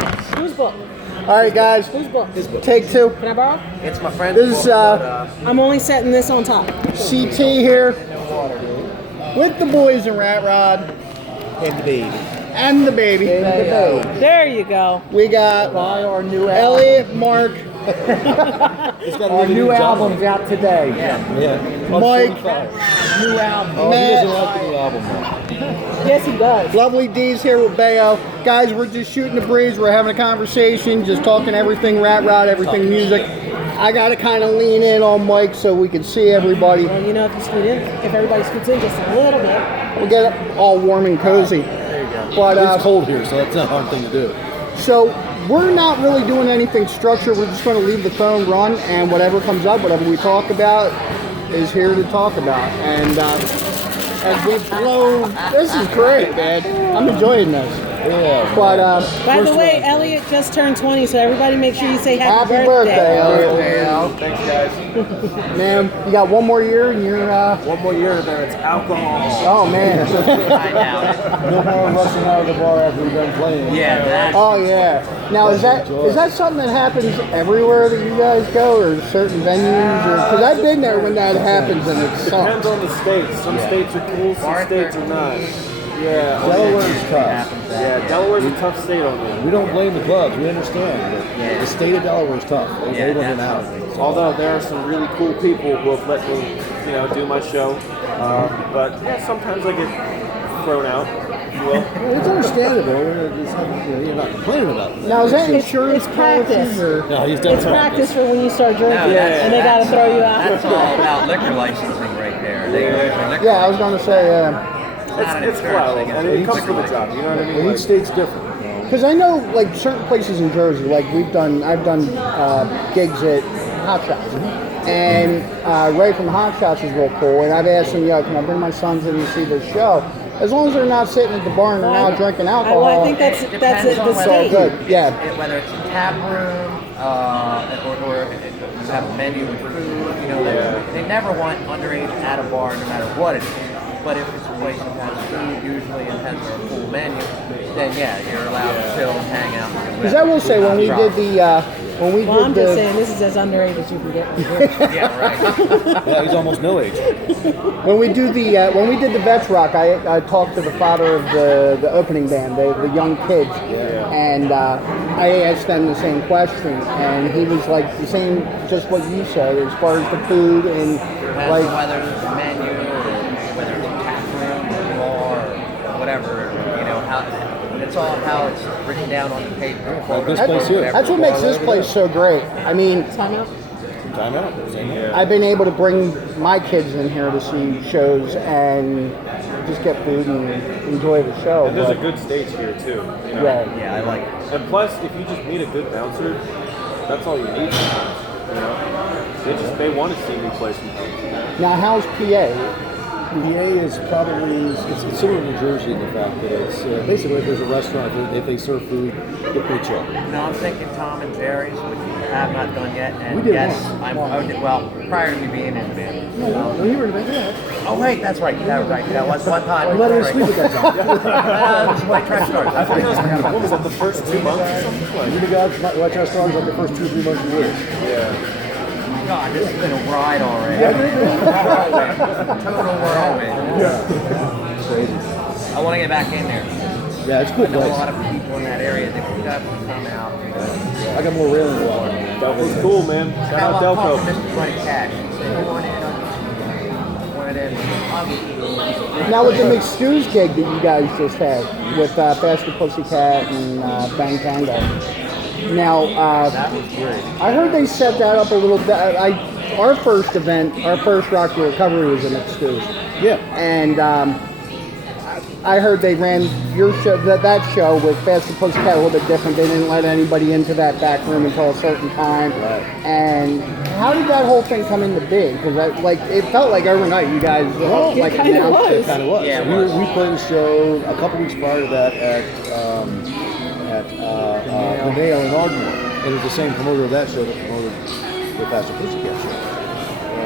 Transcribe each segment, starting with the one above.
nice. Whose book? All right, guys. Whose book? His book. Take two. Can I borrow? It's my friend's This is book, I'm only setting this on top. CT here with the boys and Rat Rod and the baby. and the baby. There you go. We got Our new Elliot, Mark, Our new album's out today. Yeah. Mike, New album. Oh, he doesn't Matt. like the new album now. Yes, he does. Lovely D's here with Bayo. Guys, we're just shooting the breeze. We're having a conversation, just talking everything Rat Rod, everything music. I got to kind of lean in on Mike so we can see everybody. Well, you know, if you scoot in, if everybody scoots in just a little bit. We'll get it all warm and cozy. There you go. But, it's cold here, so that's not a hard thing to do. So we're not really doing anything structured. We're just going to leave the phone run, and whatever comes up, whatever we talk about, is here to talk about. And as we blow, this is great, man. I'm enjoying this. Yeah. But By the way, Elliot just turned 20, so everybody make sure you say happy birthday, Elliot. Hey, Al. Thanks, guys. Man, you got one more year, and you're. One more year, then it's alcohol. Oh man. I doubt it. No more rushing out of the bar after we're done playing. Yeah, that. Oh yeah. Now is that something that happens everywhere that you guys go, or certain venues? Because I've been there when that happens, and it Depends sucks. on the states. Some states are cool, some states are not. Yeah, Delaware's tough. yeah. Delaware's a tough state on me. We don't blame the clubs. We understand. But the state of Delaware is tough. They don't get out. Although there are some really cool people who have let me, do my show. But yeah, sometimes I get thrown out. If you will. It's understandable. It's not, you're not complaining about it. Now is that insurance It's practice. policies, or? No, he's It's done practice for when you start drinking, No, that's- and they got to throw you out. That's all about liquor licensing right there. They usually liquor Yeah, I was gonna say. not an It's insurance collateral. thing, I mean, it it's comes liquor with the job. You know what I mean? And Like, each state's different. Because I know, like, certain places in Jersey, like I've done gigs at Hot Shots, and Ray from Hot Shots is real cool. And I've asked him, can I bring my sons in to see this show? As long as they're not sitting at the bar and they're not drinking alcohol, Well, I think that's It it, depends the on it's all state. good. Yeah. Whether it's a tap room or you have a menu with food, they never want underage at a bar no matter what it is. But if it's a place that has food usually and has a full menu, then yeah, you're allowed to chill and hang out. Because I will say, when we did the Well, I'm just saying this is as underage as you can get. Yeah, right. Yeah, he's almost no age. when we did the Vets Rock, I talked to the father of the opening band, the young kids, and I asked them the same question, and he was like the same, just what you said as far as the food and Depends like. on whether it's a menu or whether it's a tap room or bar or whatever, it's all how it's written down on the paper. This place here. That's what makes this place so great. I mean, Time out. Time out. Same here. I've been able to bring my kids in here to see shows and just get food and enjoy the show. and there's a but- good stage here too. Right. Yeah, I like it. And plus, if you just meet a good bouncer, that's all you need. They want to see me play sometimes. Now, how's PA? PA is probably it's similar to New Jersey in the fact that it's basically if there's a restaurant, if they serve food, they're pretty chill. No, I'm thinking Tom and Jerry's, which we have not done yet. And We did yes, once. prior to me being in the band. No, you were in the band. Oh wait, that's right. That right. That was one time. You let her sleep at that time. This is my trash start. I forgot about What was that, the first 2 months or something? You the guys watch our stars like the first 2-3 months you live. Yeah. God, this has been a ride already. Total whirlwind. Yeah. Crazy. I want to get back in there. Yeah, it's good I know a place. lot of people in that area that could definitely come out. I got more railing water. That was cool, man. Shout out How about Delco. Mr. Buddy Cash? He said he wanted in. Now with the McStew's gig that you guys just had with Faster Pussycat and Bang Tango. Now, That was great. I heard they set that up a little bit. Our first event, our first Rock Your Recovery was in McStew's. Yeah. And I heard they ran your show, that show with Faster Pussycat a little bit different. They didn't let anybody into that back room until a certain time. Right. And how did that whole thing come into being? Because it felt like overnight you guys like it kinda announced was. it. It kind of was. Yeah, it we, was. we played a show a couple weeks prior to that at the Nail in Ardmore. And it was the same promoter of that show that promoted the Faster Pussycat show.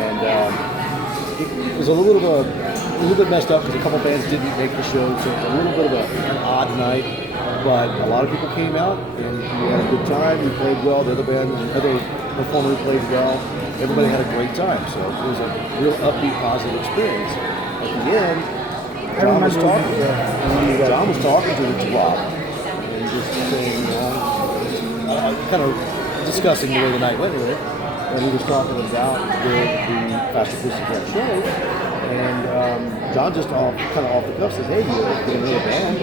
And it was a little bit messed up because a couple bands didn't make the show, so it was a little bit of an odd night. But a lot of people came out and we had a good time. We played well. The other performer played well. Everybody had a great time. So it was a real upbeat, positive experience. At the end, John was talking to Rob and just saying, kind of discussing the way the night went with it. And he was talking about the Faster Pussycat show. And John just kind of off the cuff says, "Hey, you're getting a little band."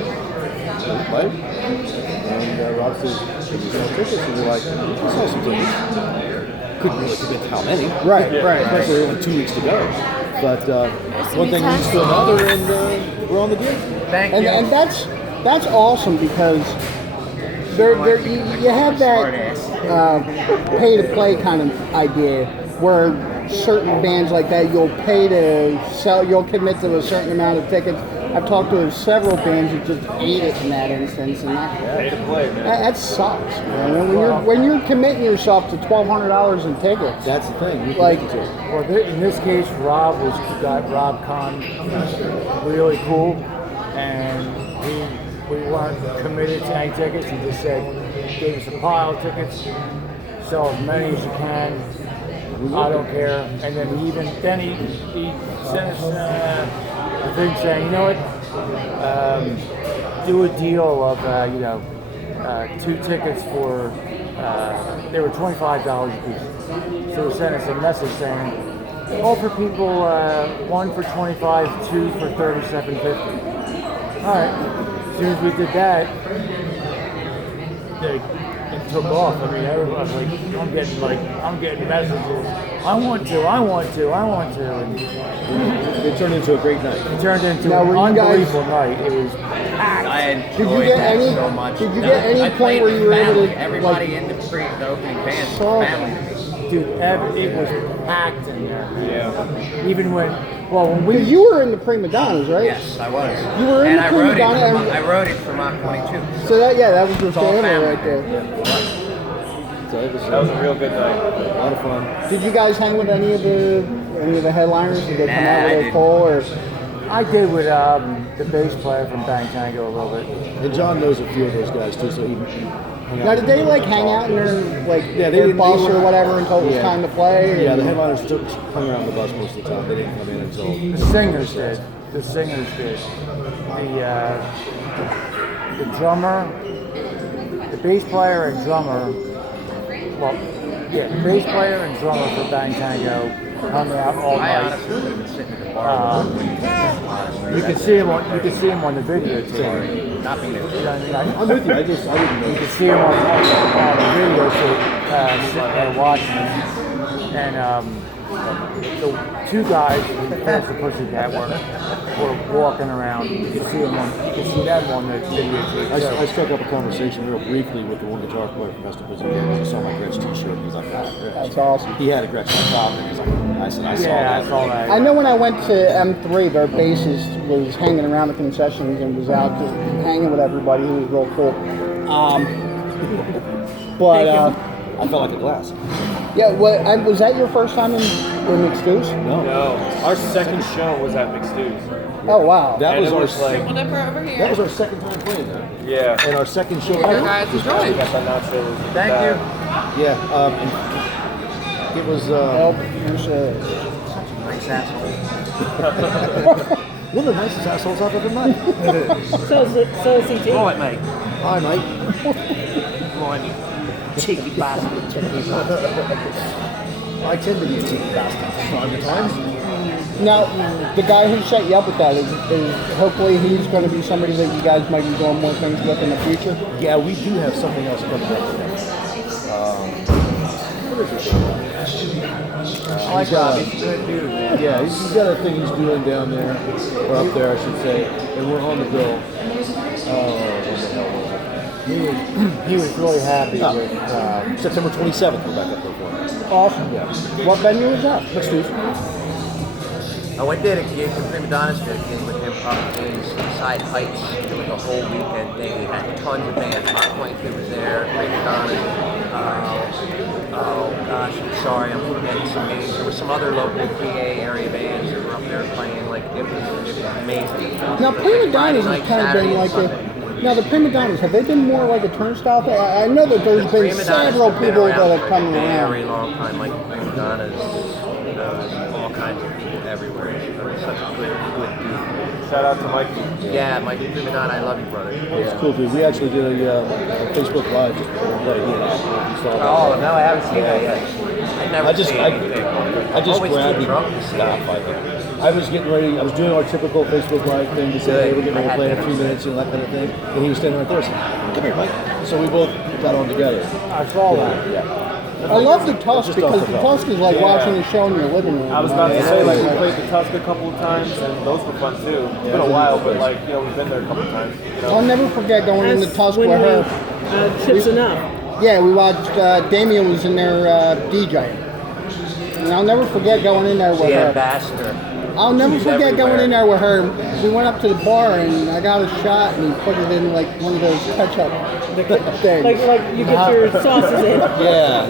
So we played. And Rob says, "Should we sell tickets?" And we're like, "We can sell some tickets." Couldn't really commit to how many. Right. Especially only 2 weeks to go. But one thing leads to another, and we're on the gig. Thank you. And that's awesome because you have that pay to play kind of idea where certain bands like that you'll pay to sell, you'll commit to a certain amount of tickets. I've talked to several bands who just ate it in that instance, and that sucks, man. And when you're committing yourself to $1,200 in tickets, That's the thing. Well, in this case, Rob got Rob Kahn really cool, and we weren't committed to any tickets. He just said, gave us a pile of tickets, sell as many as you can. I don't care. And then he sent us a thing saying, you know what, do a deal of 2 tickets for they were $25 a piece. So he sent us a message saying, offer people 1 for $25, 2 for $37.50. All right. As soon as we did that, it took off. I mean, everyone's like, I'm getting messages. I want to. And It turned into a great night. it turned into Now, an were you guys- unbelievable night. It was packed. I Did you enjoyed get that any- so much. did you get any I point played where with you were able family. to, Everybody like- in the opening band was So- family to me. Dude, it was packed in there. Yeah. Even when we because you were in the Prima Donnas, right? Yes, I was. You were in and the I Prima wrote it. Donna. I wrote it for Mach 22. So that was your It's all family family. right there. So it was, That was a real good night. a lot of fun. Did you guys hang with any of the headliners? Did they come Nah, out I with a didn't. call or? I did with the bass player from Bang Tango a little bit. And John knows a few of those guys too, so he hung out Now, with did they them. like hang out in their Yeah, they their didn't- bus they were- or whatever until it was Yeah. time to play? Yeah, or- the headliners hung around the bus most of the time. They didn't come in until. The singers did. The drummer, the bass player and drummer. The bass player and drummer for Bang Tango hung out all I night. honestly would have been sitting at the bar. You can see him on the video too. Not being a I'm with you. I didn't know. You can see him on the video too, sitting there watching him. And the 2 guys who danced the Pussycat were walking around. You can see them on the video too. I struck up a conversation real briefly with the one guitar player from Faster Pussycat. He saw my Gretsch t-shirt and he's like, "Oh, That's awesome. He had a Gretsch on top and he's like, I said, I saw that. I saw that. I know when I went to M3, their bassist was hanging around the concessions and was out just hanging with everybody. He was real cool. I felt like a glass. Yeah, was that your first time in McStew's? No. No, our second show was at McStew's. Oh wow. That And was it our was like, that was our second time playing that. yeah. And our second show Your ever. guys enjoyed it. Got the nachos. Thank you. Yeah. And it was Help, here's Nice asshole. one of the nicest assholes I've ever met. So is he Roll it, mate. Hi, Mike. Roll it, you cheeky bastard. I tend to be a cheeky bastard from time to time. Now, the guy who set you up with that is hopefully he's going to be somebody that you guys might be doing more things with in the future. Yeah, we do have something else coming up with him. What is it? I like Rob. He's a good dude, man. Yeah, he's got a thing he's doing down there, or up there, I should say, and we're on the bill. What the hell was it? He was really happy Oh. with. September 27th, we're back up there for it. Awesome. Yeah. What venue is that? Let's do it. I went there to gig, the Prima Donnas did a gig with him up in Seaside Heights. It was a whole weekend thing. They had tons of bands. Mach 22 was there, Prima Donnas. Oh gosh, I'm sorry, I'm forgetting some names. There were some other local PA area bands that were up there playing. Like it was amazing. Now, Prima Friday Donnas night, has kind of Saturday, been and like Sunday. Now the prima donnas, have they been more like a turnstile thing? I know that there's been Prima donnas several have been people around that have come for a very around. long time. Like prima donnas, all kinds of people everywhere. Such a good dude. Shout out to Mikey. Yeah, Mikey Prima Donna, I love you, brother. It's cool, dude. We actually did a Facebook Live just before we played. You saw that. Oh, no, I haven't seen that yet. I never I just seen anything. grabbed too him. drunk to see Stop, anything. I was getting ready. I was doing our typical Facebook Live thing to say, hey, we're getting ready to play in a few Good. minutes and that kind of thing. And he was standing right there. I said, come here, Mike. So we both got on together. I saw that. Yeah. I love the Tusk Just because off the the Tusk is like watching a show in your living room. I was about to Yeah. say, like, we played the Tusk a couple of times, and those were fun too. It's been a while, but like, you know, we've been there a couple of times. You know? I'll never forget going in the That's Tusk when with we, her. Chips Enough. Yeah, we watched Damien was in there DJing. And I'll never forget going in there with The her. ambassador. I'll never She's forget going everywhere. in there with her. We went up to the bar and I got a shot and he put it in like one of those ketchup things. Like you get your sauces in. Yeah.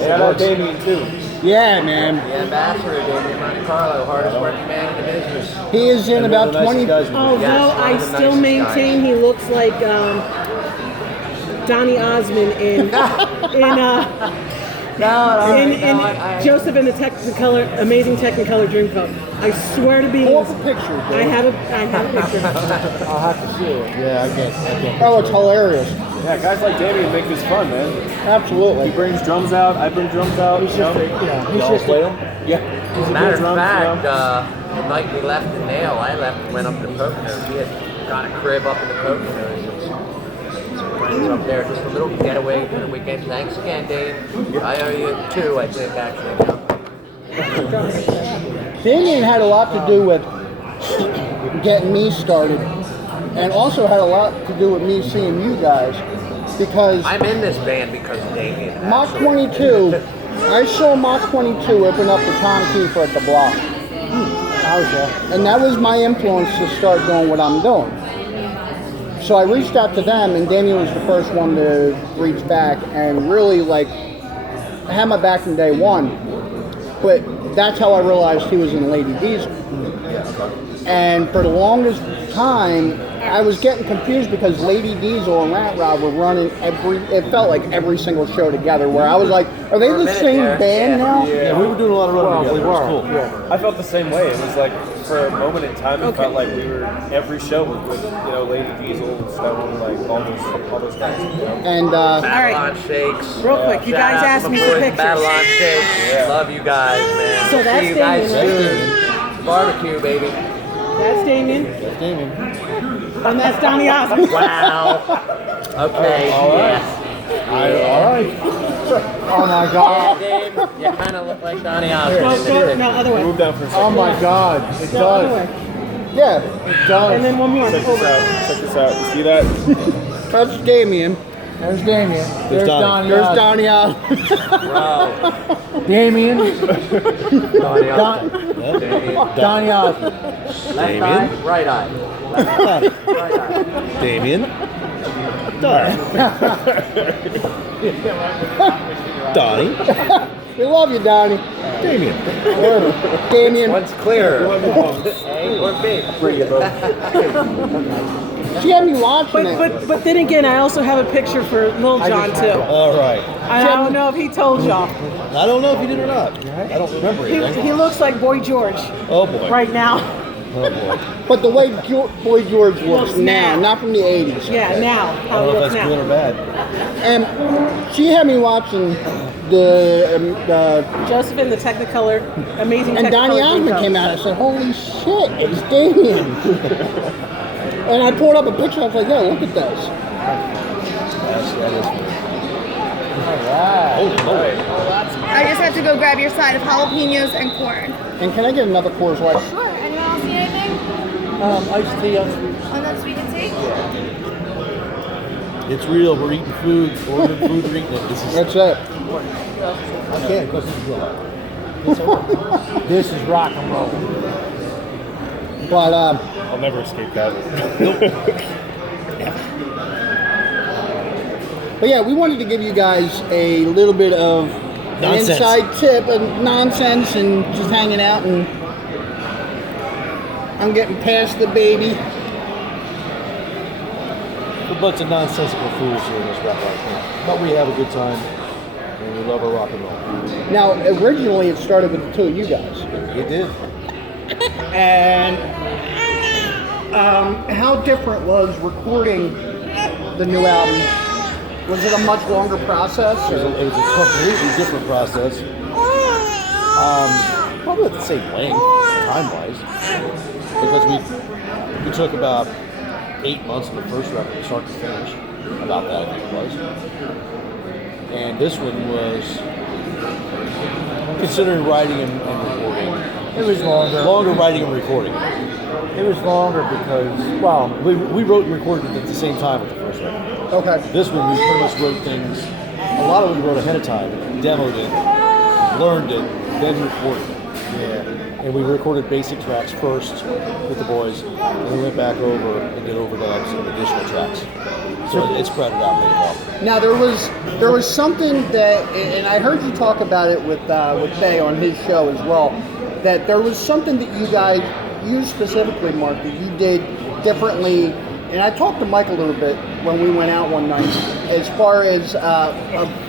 Shout out Damien too. Yeah, man. The ambassador, Damien Monte Carlo, hardest working man in the business. He is in And about one of the 20. nicest guys in the Although Yes, one I of the still nicest maintain he looks like Donny Osmond in Joseph in the Technicolor, Amazing Technicolor Dreamcoat. I swear to being, Pull up a picture, dude. I have a picture. I'll have to see it. Yeah, I can't. Oh, it's hilarious. Yeah, guys like Damien make this fun, man. Absolutely. He brings drums out. I bring drums out. He's just, he's Y'all just play them? Yeah. He's a Matter good of drums, fact, you know? the night we left the Nail, I left and went up to Poconos. He had got a crib up in the Poconos. Some friends up there, just a little getaway for the weekend. Thanks again, Dave. I owe you two, I think, actually. Now. Damien had a lot to do with getting me started and also had a lot to do with me seeing you guys because I'm in this band because of Damien. Mach actually. 22, I saw Mach 22 open up the Tom Kiefer at the Block. And that was my influence to start doing what I'm doing. So I reached out to them, and Damien was the first one to reach back and really like had my back from day one. But that's how I realized he was in Lady Diesel. And for the longest time, I was getting confused because Lady Diesel and Rat Rod were running it felt like every single show together where I was like, are they For a the minute same there, band yeah. now? Yeah, we were doing a lot of running together. It was cool. Yeah. I felt the same way. It was like, for a moment in time, it felt like we were every show was with, you know, Lady Diesel, Stone, like all those guys. You know? And Babylon Shakes. Real quick, you Shout guys out to asked my me boys for at pictures. Babylon Shakes. Love you guys, man. So that's See you guys Damien, soon. Barbecue, baby. That's Damien, Damien. and that's Donny Osmond. Wow. Okay, yes. All right. oh my Yeah, God. Dave, you kind of look like Donny No, Osmond. no, other way. Move down for a second. Oh my God. It No, other way. Yeah, it does. And then one more. Check this Over. out. Check this out. You see that? That's Damien. There's Damien. There's Donnie. There's Donnie out. Bro. Damien. Donny Osmond. Donnie Osmond. Left eye, right eye. Left eye, right eye. Damien. Donnie. We love you, Donnie. Damien. Damien. One's clear. A or B. Bring it, bro. She had me watching it. But then again, I also have a picture for Lil Jon too. All right. I don't know if he told y'all. I don't know if you did or not. I don't remember anything. He looks like Boy George Oh boy. right now. Oh boy. But the way Boy George looks Looks now, now. not from the 80s. Yeah, now I how don't he know if looks that's good or now. bad. And she had me watching the Joseph in the Technicolor, Amazing and Technicolor. Donny Osmond Dreamcoat. came out. I said, holy shit, it's Damien. And I pulled up a picture. I was like, yo, look at this. That is weird. Holy moly. I just have to go grab your side of jalapenos and corn. And can I get another Coors Light? Sure. Anyone else need anything? Iced tea. On that sweet and tea? It's real. We're eating food. Ordering food. We're eating it. This is. That's it. I can't because it's real. This is rock and roll. But I'll never escape that. But yeah, we wanted to give you guys a little bit of an Nonsense. inside tip of nonsense and just hanging out, and I'm getting past the baby. a bunch of nonsensical fools here in this rap right now. But we have a good time, and we love our rock and roll. Now, originally it started with the two of you guys. It did. And how different was recording the new album? Was it a much longer process? It was a completely different process. Probably at the same length, time-wise, because we took about 8 months of the first record, start to finish, about that I think it was. And this one was, considering writing and recording, It was longer. longer writing and recording. It was longer because, well, We wrote and recorded it at the same time with the first record. Okay. This one, we pretty much wrote things, a lot of it we wrote ahead of time, demoed it, learned it, then recorded it. Yeah. And we recorded basic tracks first with the boys, and we went back over and did overdubs and additional tracks. So it spread it out really well. Now there was something that, and I heard you talk about it with Faye on his show as well, that there was something that you specifically, Mark, that you did differently. And I talked to Mike a little bit when we went out one night, as far as a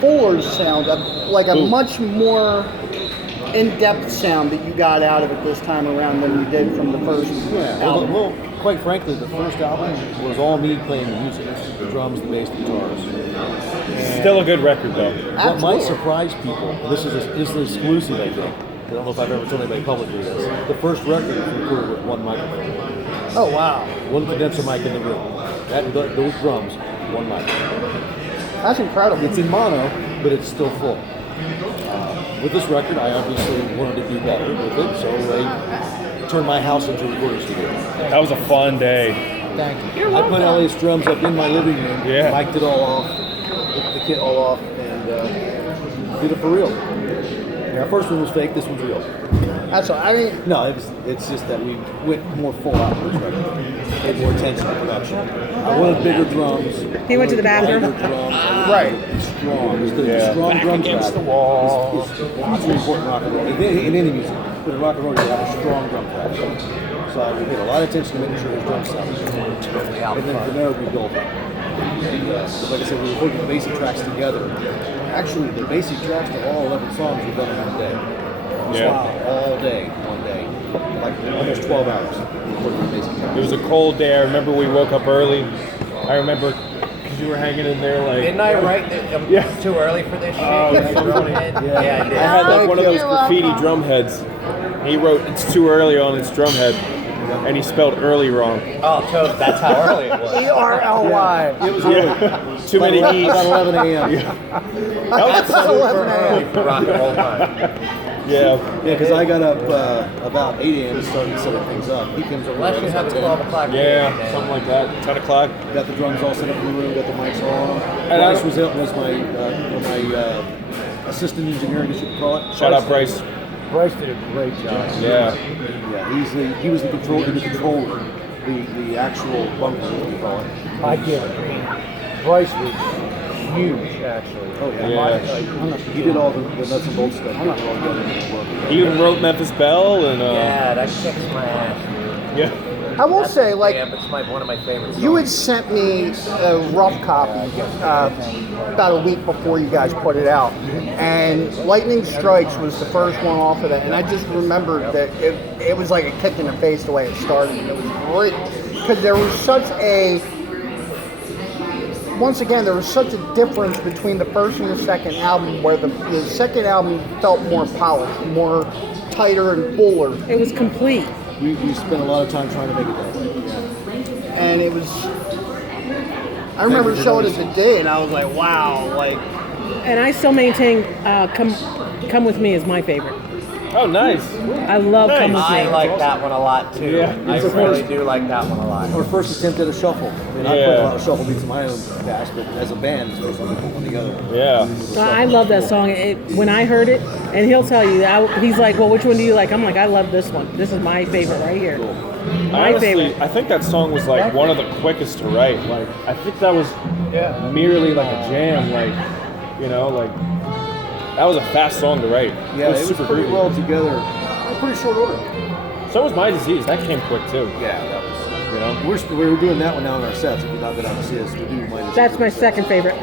Fuller's sound, like a much more in-depth sound that you got out of it this time around than you did from the first album. Well, quite frankly, the first album was all me playing the music, the drums, the bass, the guitars. And Still a good record, though. what might surprise people, and this is exclusive, I think. I don't know if I've ever told anybody publicly this. The first record was recorded with one microphone. Oh wow, One condenser mic in the room. Those drums, one mic. that's incredible. It's in mono, but it's still full. With this record, I obviously wanted to do better with it, so I turned my house into a recording studio. That was a fun day. Thank you. I put LA's drums up in my living room, Yeah. mic'd it all off, took the kit all off, and did it for real. The first one was fake, this one's real. That's all. I mean, No, it's just that we went more full out with this record. Had more attention to production. I wanted bigger drums. He went to the bathroom. Bigger drums. Right. Strong. Just a Yeah. strong Back drum against track the wall. Is hugely important in rock and roll. In any music, but in rock and roll, you have a strong drum track. So I paid a lot of attention to making sure his drum sound was good. And then from there, we built it. So like I said, we recorded the basic tracks together. Actually, the basic tracks to all 11 songs were done in one day. Yeah. All day, one day. Like almost 12 hours recording the basic tracks. It was a cold day. I remember we woke up early. I remember because you were hanging in there like. Didn't I write that Yeah. it's too early for this shit? Oh, that's so funny. Yeah, I did. I had like one of those You're graffiti welcome. drum heads. He wrote "It's too early" on his drum head, and he spelled "early" wrong. Oh, so that's how early it was. ERLY. It was early. Too many E's. About 11 a.m. That's 11 a.m. For rock and roll time. Yeah. Yeah, because I got up about 8 a.m. and started setting things up. He comes over. Unless you have a 12 o'clock. Yeah, meeting, something like that. 10 o'clock. Got the drums all set up in the room, got the mics all on. And I- Bryce was my assistant engineer, I guess you could call it. Shout out Bryce. Bryce did a great job. Yeah. Yeah, he was the controller, the actual bunker, what you call it. I give it. Bryce was huge, actually. Oh yeah. Yeah. He did all the nuts and bolts stuff. He put it all together and it worked. He even wrote Memphis Belle and Yeah, that kicks my ass, dude. yeah. I will say, like, Yeah, but it's one of my favorite songs. you had sent me a rough copy about a week before you guys put it out, and Lightning Strikes was the first one off of that, and I just remembered that it was like a kick in the face the way it started, and it was great, because there was such a, once again, there was such a difference between the first and the second album, where the second album felt more polished, more tighter and fuller, It was complete. We spent a lot of time trying to make it that way. Yeah. and it was, I remember showing it today, and I was like, wow, like, And I still maintain Come With Me is my favorite. Oh, nice. I love Come With I Me. like that one a lot too. Yeah. I It's the really first- do like that one a lot. Our first attempt at a shuffle. I mean, I played Yeah. a lot of shuffle beats in my own past, but as a band, it's the first time we put one together. Yeah. I love that song. When I heard it, and he'll tell you, he's like, well, which one do you like? I'm like, I love this one. This is my favorite right here. My Honestly, favorite. I think that song was like one of the quickest to write. Like, I think that was merely like a jam. Like, you know, like that was a fast song to write. Yeah, it was super pretty groovy. well together. Pretty short order. So was My Disease. That came quick too. Yeah, that was. You know, we're doing that one now in our sets. If you're not going to see us, we do minus. That's my second favorite.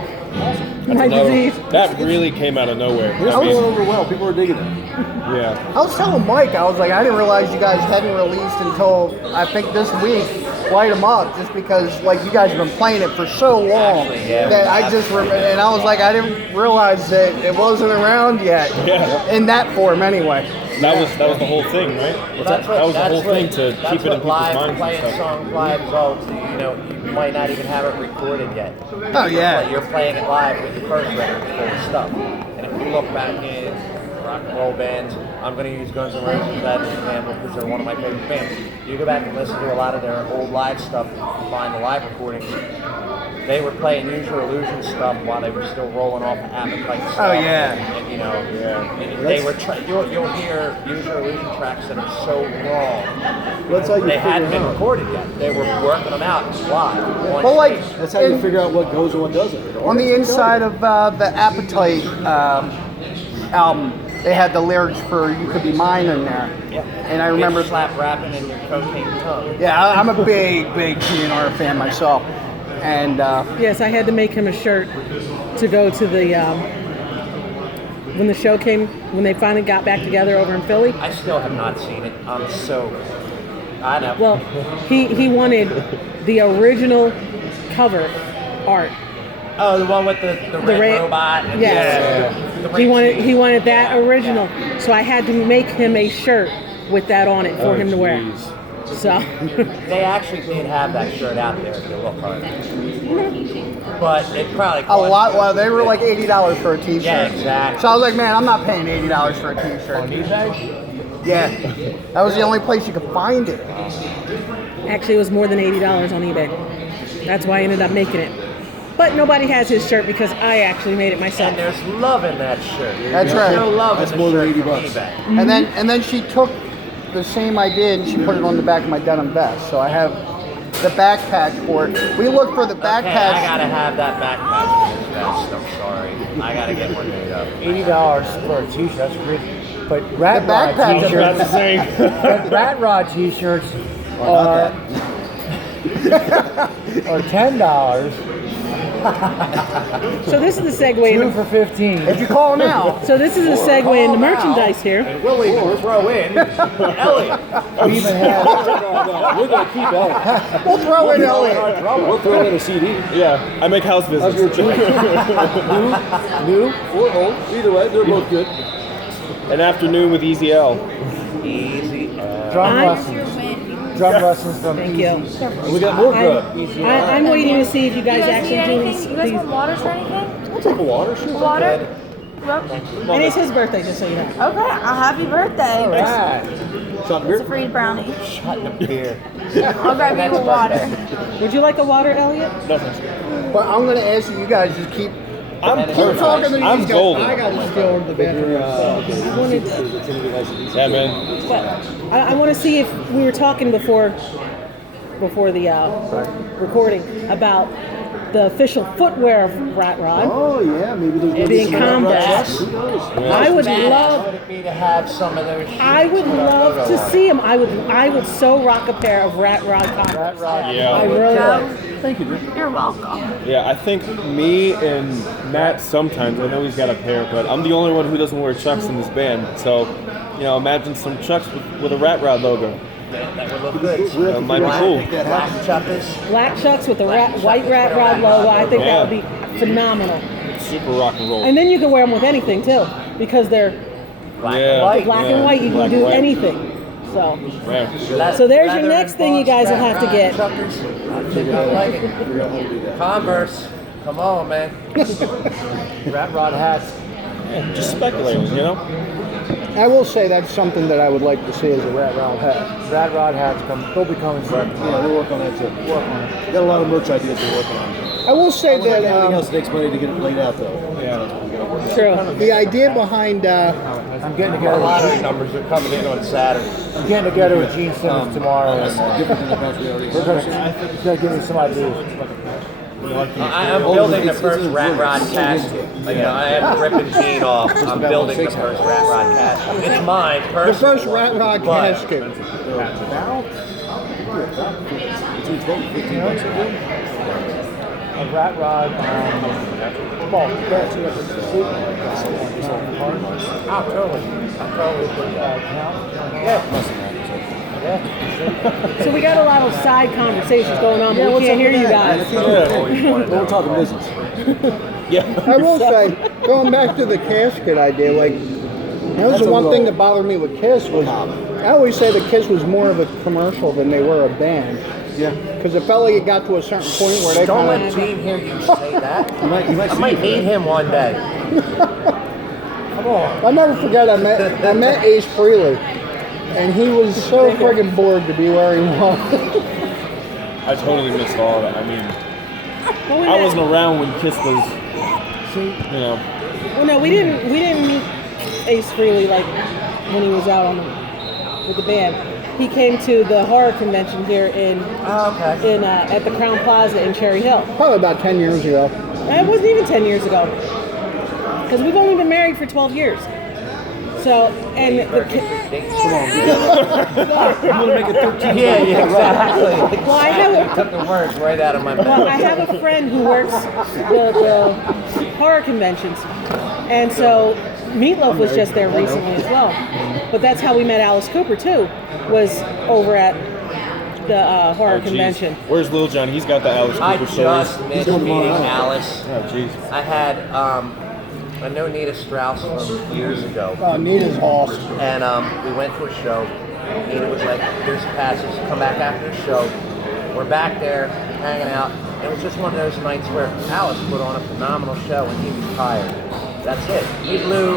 My No, disease. that really came out of nowhere. We're I still mean, going over well. People are digging it. yeah. I was telling Mike, I was like, I didn't realize you guys hadn't released until I think this week. Light 'em up, just because like you guys have been playing it for so long Actually, yeah, that I just and I was like, I didn't realize that it wasn't around yet Yeah. in that form anyway. That was the whole thing, right? That was the whole thing to keep it in people's live, minds and playing stuff. songs live is all. You know, you might not even have it recorded yet. Oh yeah. You're playing it live with your first record full of stuff. And if you look back in rock and roll bands, I'm going to use Guns N' Roses as an example because they're one of my favorite bands. You go back and listen to a lot of their old live stuff, find the live recordings. They were playing Use Your Illusion stuff while they were still rolling off of Appetite stuff. Oh, yeah. And, you know, and they were. You'll hear Use Your Illusion tracks that are so wrong. That's how you They figure hadn't it been out. recorded yet. They were working them out live. on Well, like stage. That's how you figure out what goes and what doesn't. on the inside of the Appetite album, they had the lyrics for "You Could Be Mine" in there, and I remember. Bitch slap rapping in your cocaine tongue. Yeah, I'm a big GNR fan myself, and Yes, I had to make him a shirt to go to the when the show came, when they finally got back together over in Philly. I still have not seen it. I'm so. I know. Well, he wanted the original cover art. Oh, the one with the red red- robot. And yes. the He red wanted cheese. that original, so I had to make him a shirt with that on it for him to wear. Jeez. So They actually did have that shirt out there if you look hard. But it probably a cost lot. Well, they were like $80 for a T-shirt. Yeah, exactly. So I was like, man, I'm not paying $80 for a T-shirt. Yeah, that was the only place you could find it. actually, it was more than $80 on eBay. That's why I ended up making it. But nobody has his shirt because I actually made it myself. And there's love in that shirt. That's There's right. no love That's in the more than shirt 80 from bucks. eBay. And then she took the same idea and she put it on the back of my denim vest. So I have the back patch for it. We looked for the back Okay, patch. I gotta have that backpack for this vest. I'm sorry. I gotta get one made up. $80 for a t-shirt, that's great. But Rat The Rod backpack- That's t-shirts, the same. but Rat Rod t-shirts are $10. So this is the segue. Two Into, for 15. If you call now, so this is a segue into merchandise here. And Willie will throw in Elliot. We even have We're going to keep Elliot. we'll throw in Elliot. We'll throw in a CD. Yeah, I make house Of your visits. choice. New or old. Either way, they're both good. An afternoon with Easy L. Easy. drum I- lessons. Drum lessons from Thank Easy. you. And we got more good. I'm waiting to see if you guys You guys actually need do anything? these. You guys want waters or anything? We'll take a water. Sure. Water? Yep. And it's his birthday, just so you know. Okay, a happy birthday. Shot It's a beer. free brownie. Shut the beer. I'll grab you a water. Would you like a water, Elliot? Nothing. But I'm gonna ask you guys just keep I'm talking to I'm these guys. golden. I gotta steal the bathroom. Yeah, man. But I want to see if we were talking before the recording about the official footwear of Rat Rod. Oh yeah, maybe there's gonna Being be some Rat Rod Converse. trucks. Who knows? I would Bad love. would it be to have some of those shoes I would with our love logo to on it? see him. I would so rock a pair of Rat Rod Converse. I Yeah. really would. Thank you, Drew. You're welcome. Yeah, I think me and Matt sometimes, I know he's got a pair, but I'm the only one who doesn't wear Chucks in this band. So, imagine some Chucks with a Rat Rod logo. That would look good. That might be cool. Black chuckers. Black Chucks with the white Rat Rod logo. I think that would be phenomenal. Super rock and roll. And then you can wear them with anything too, because they're Black Yeah. and white. black Yeah, and white. You can black do and white. anything. So. Yeah. So there's your Leather next thing you guys will have to get. Chuckers. I like it. Converse. Come on, man. Rat Rod hats. Just speculating, I will say that's something that I would like to see as a Rat Rod hat. Rat Rod hats they'll be coming soon. Yeah, we'll work on that too. Got a lot of merch ideas we're working on. I will say that Everything else takes money to get it laid out though. Yeah. True. the idea behind I'm getting The together. lottery numbers are coming in on Saturday. I'm getting together with Gene Simmons tomorrow. That's And, different than the bunch we already we're gonna give me some ideas. I'm building the first Rat Rod casket. I am ripping Gene off. I'm building the first Rat Rod casket. It's mine the personally. first Rat Rod But- casket. $15 a good? A rat rod. Well, that's Oh, totally. count. Yeah. So we got a lot of side conversations going on, but we can't hear you guys. We're talking business. I will say, going back to the casket idea, like, that was the one thing that bothered me with Kiss was, I always say that Kiss was more of a commercial than they were a band. Yeah. Because it felt like it got to a certain point where they Don't kind let of... Gene hear you say that. You might I might meet him one day. Come on. I'll never forget, I met Ace Frehley, and he was so friggin' bored to be where he was. I totally missed all of that. I mean, But we I met- wasn't around when Kiss was, you know. Well, no, we didn't meet Ace Frehley like when he was out with the band. He came to the horror convention here Oh, okay. at the Crown Plaza in Cherry Hill. Probably about 10 years ago. It wasn't even 10 years ago, because we've only been married for 12 years. So, and I'm gonna make it 13. Yeah, exactly. well, I have Took the words right out of my mouth. Well, I have a friend who works the horror conventions, and so Meatloaf was just there recently as well. But that's how we met Alice Cooper too, was over at the horror Oh, geez. convention. Where's Lil Jon? He's got the Alice I Cooper just stories. missed meeting Alice. Oh, jeez. I had, I know Nita Strauss from years ago. Nita's awesome. And we went to a show. Nita was like, here's the passes, come back after the show. We're back there, hanging out. It was just one of those nights where Alice put on a phenomenal show and he was tired. That's it. He blew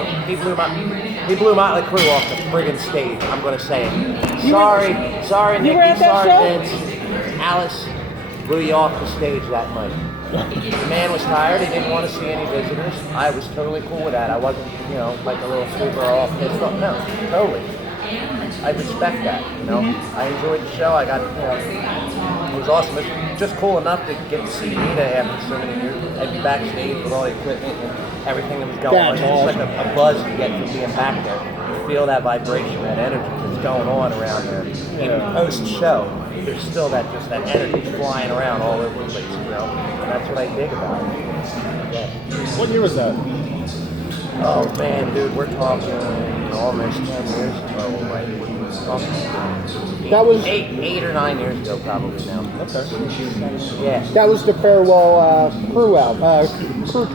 Motley Crue off the friggin' stage. I'm gonna say it. Sorry, You Nikki, were at that sorry, show? Vince. Alice blew you off the stage that night. The man was tired. He didn't want to see any visitors. I was totally cool with that. I wasn't, like a little super off pissed off. No, totally. I respect that. I enjoyed the show. I got, it was awesome. It was just cool enough to get to see Nita after so many years. I'd be backstage with all the equipment and everything that was going on. That's It's just like awesome. a buzz you get from being back there. You feel that vibration, that energy that's going on around there. Even post-show, there's still that energy flying around all over the place, And that's what I dig about it. What year was that? Oh man, dude, we're talking almost 10 years ago, right? That was- 8 or 9 years ago, probably now. Okay. Yeah. That was the farewell crew tour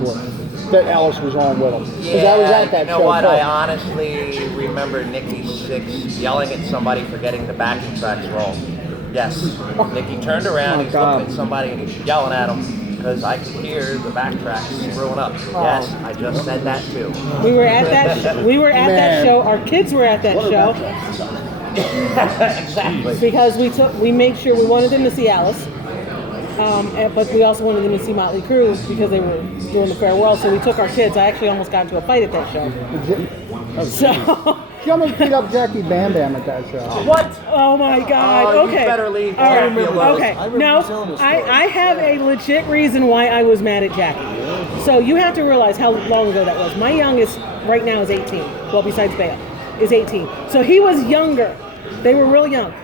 that Alice was on with him. 'Cause I was at that you know show what? too. I honestly remember Nikki Sixx yelling at somebody for getting the backing tracks wrong. Yes. Nikki turned around, he's looking at somebody and he's yelling at him because I could hear the backtracks screwing up. Yes, I just said that too. We were at that. We were at that Man. show. Our kids were at that show Exactly. because we made sure we wanted them to see Alice. But we also wanted them to see Motley Crue because they were doing the farewell. So we took our kids. I actually almost got into a fight at that show. So, She almost beat up Jackie Bam Bam at that show. What? oh my God. Oh, you okay. better leave All right. Jackie alone. Okay. I remember No, you telling this story. I have a legit reason why I was mad at Jackie. So you have to realize how long ago that was. My youngest right now is 18. Well, besides Bale, is 18. So he was younger. They were real young.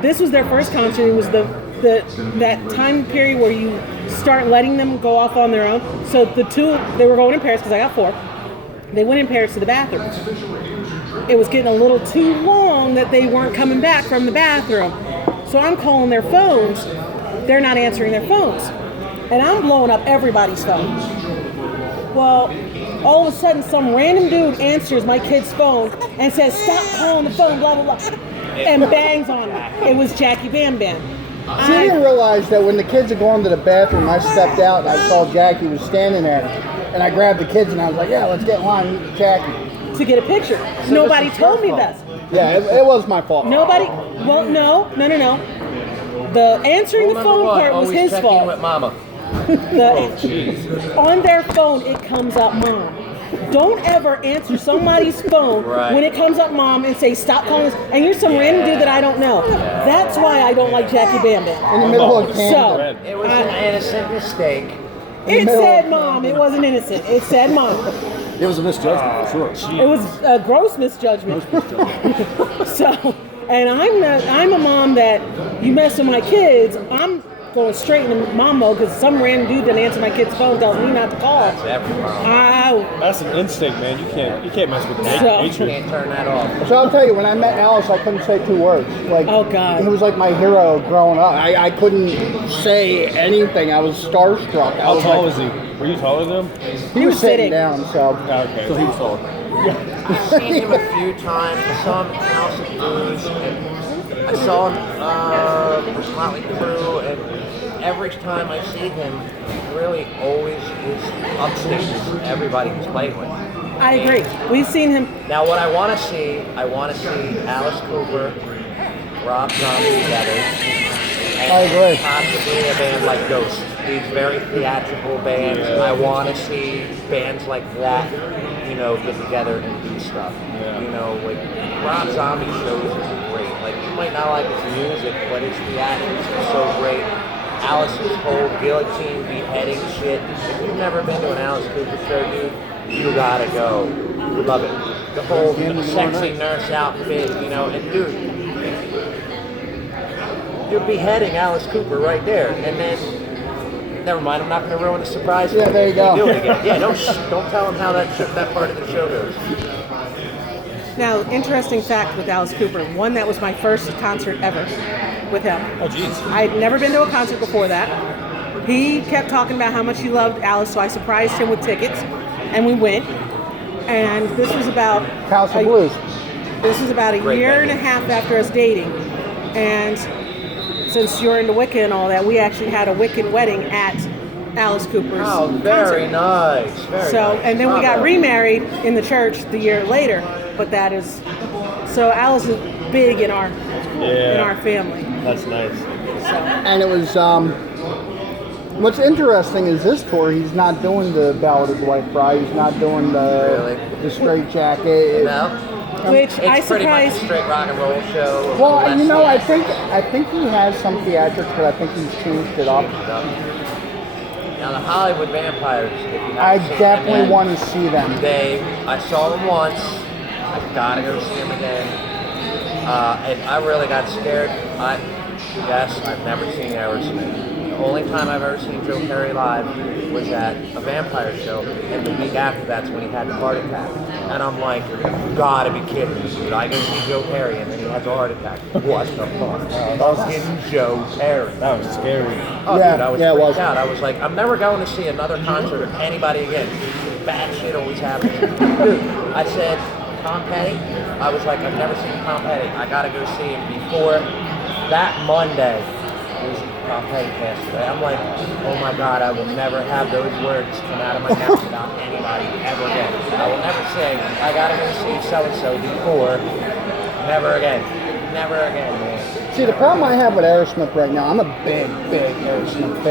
This was their first concert. It was that time period where you start letting them go off on their own. So they were going in pairs because I got 4. They went in pairs to the bathroom. It was getting a little too long that they weren't coming back from the bathroom. So I'm calling their phones. They're not answering their phones. And I'm blowing up everybody's phone. Well, all of a sudden some random dude answers my kid's phone and says, "Stop calling the phone, blah, blah, blah," and bangs on it. It was Jackie Bam Bam. See, I didn't realize that when the kids had gone to the bathroom, I stepped out and I saw Jackie was standing there. And I grabbed the kids and I was like, yeah, let's get in line and meet Jackie. To get a picture. Nobody told me this. Yeah, it was my fault. Nobody, well, no. The answering the Number phone one, part was always his check in fault. with mama. On their phone, it comes up mom. Don't ever answer somebody's phone Right. when it comes up mom and say, "Stop calling us," and you're some random dude that I don't know. That's why I don't like Jackie Bam Bam. In the middle of So, Canada. It was an innocent mistake. it said mom. It wasn't innocent. It said mom. It was a misjudgment, for sure. It was a gross misjudgment. So, And I'm a mom that you mess with my kids, I'm going straight into mom mode because some random dude didn't answer my kid's phone, tells me not to call. That's every mom. That's an instinct, man. You can't mess with So- You nature. can't turn that off. So I'll tell you, when I met Alice, I couldn't say 2 words. Like, Oh, God. he was like my hero growing up. I couldn't say anything. I was starstruck. I How was tall like, is he? Were you taller than him? He was sitting sitting. down, so. Okay. So he was taller. I've seen him a few times. I saw him at House of Blues, and I saw him with Motley Crue, and every time I see him, he really always is upstage everybody he's played with. I agree. We've seen him. Now, what I want to see Alice Cooper, Rob Zombie together, and I agree. possibly a band like Ghost. These very theatrical bands. I want to see bands like that, get together and do stuff. Like Rob Zombie shows are great. Like, you might not like his music, but his theatrics are so great. Alice's whole guillotine beheading shit. If you've never been to an Alice Cooper show, dude, you gotta go. You love it. The whole sexy nurse outfit, and dude, you're beheading Alice Cooper right there, and then never mind. I'm not going to ruin the surprise. Yeah, for there you go. Do it again. Yeah, don't tell him how that part of the show goes. Now, interesting fact with Alice Cooper. One, that was my first concert ever with him. Oh, jeez. I'd never been to a concert before that. He kept talking about how much he loved Alice, so I surprised him with tickets, and we went. And this was about House of Blues. This was about a Great year venue. and a half after us dating, and since you're into Wicca and all that, we actually had a Wiccan wedding at Alice Cooper's Oh, concert. very nice. Very So, nice. and then we got Bravo. remarried in the church the year later. But that is, so Alice is big in our family. That's nice. So And it was, what's interesting is this tour, he's not doing the Ballad of Dwight Fry, he's not doing the Straight Jacket. No, which it's I pretty much a surprised. straight rock and roll show. Well, less than- I think he has some theatrics, but I think he's changed it up. Now the Hollywood Vampires. If you I haven't seen them definitely yet, want to see them. I saw them once. I gotta go see them again. And I really got scared. I've never seen Aerosmith. The only time I've ever seen Joe Perry live was at a vampire show, and the week after that's when he had the heart attack. And I'm like, you gotta be kidding me, dude. I go see Joe Perry, and then he has a heart attack. What the fuck? Fucking Joe Perry. That was scary. Oh, Yeah, dude, I was yeah, it freaked was. out. I was like, I'm never going to see another concert of anybody again. Bad shit always happens. Dude, I said, Tom Petty. I was like, I've never seen Tom Petty. I gotta go see him before that Monday. It was Tom Petty passed away. I'm like, oh my God, I will never have those words come out of my mouth about anybody ever again. I will never say, I gotta go see so-and-so before. Never again. Never again, man. See, the problem I have with Aerosmith right now, I'm a big Aerosmith fan.